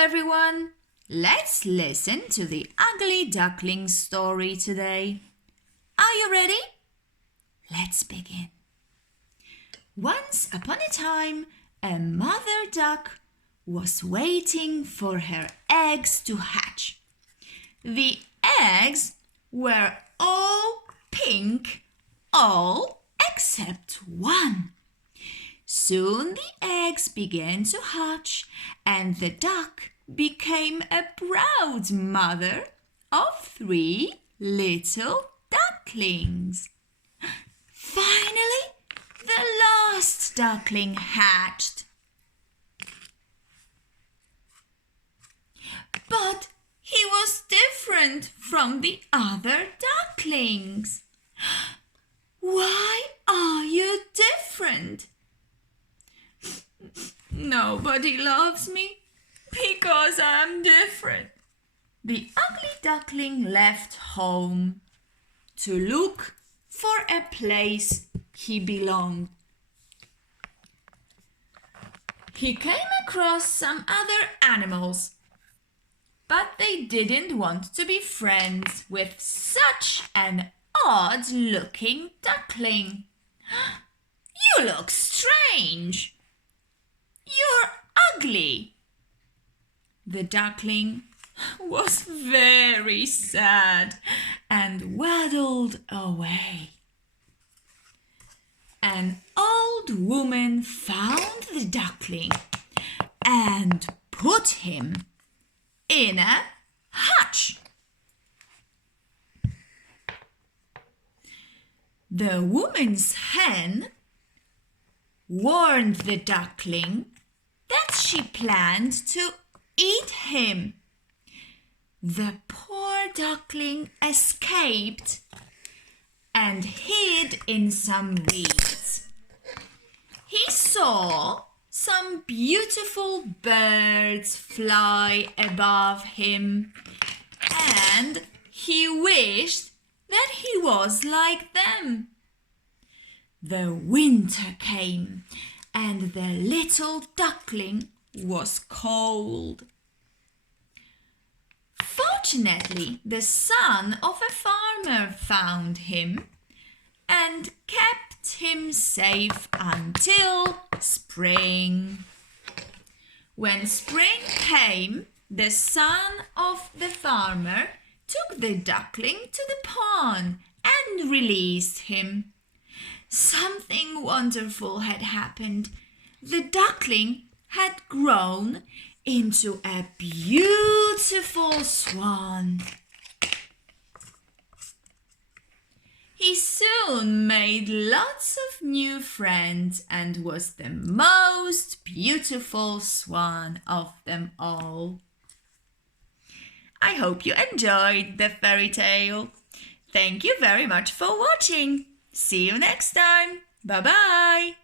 everyone. Let's listen to the ugly duckling story today. Are you ready? Let's begin. Once upon a time, a mother duck was waiting for her eggs to hatch. The eggs were all pink, all except one. Soon the eggs began to hatch, and the duck became a proud mother of 3 little ducklings. Finally, the last duckling hatched. But he was different from the other ducklings. Why are you different? Nobody loves me because I'm different. The ugly duckling left home to look for a place he belonged. He came across some other animals, but they didn't want to be friends with such an odd-looking duckling. You look strange. You're ugly. The duckling was very sad and waddled away. An old woman found the duckling and put him in a hutch. The woman's hen warned the duckling that she planned to eat him. The poor duckling escaped and hid in some weeds. He saw some beautiful birds fly above him, and he wished that he was like them. The winter came, and the little duckling was cold. Fortunately, the son of a farmer found him and kept him safe until spring. When spring came, the son of the farmer took the duckling to the pond and released him. Something wonderful had happened. The duckling had grown into a beautiful swan. He soon made lots of new friends and was the most beautiful swan of them all. I hope you enjoyed the fairy tale. Thank you very much for watching. See you next time. Bye-bye.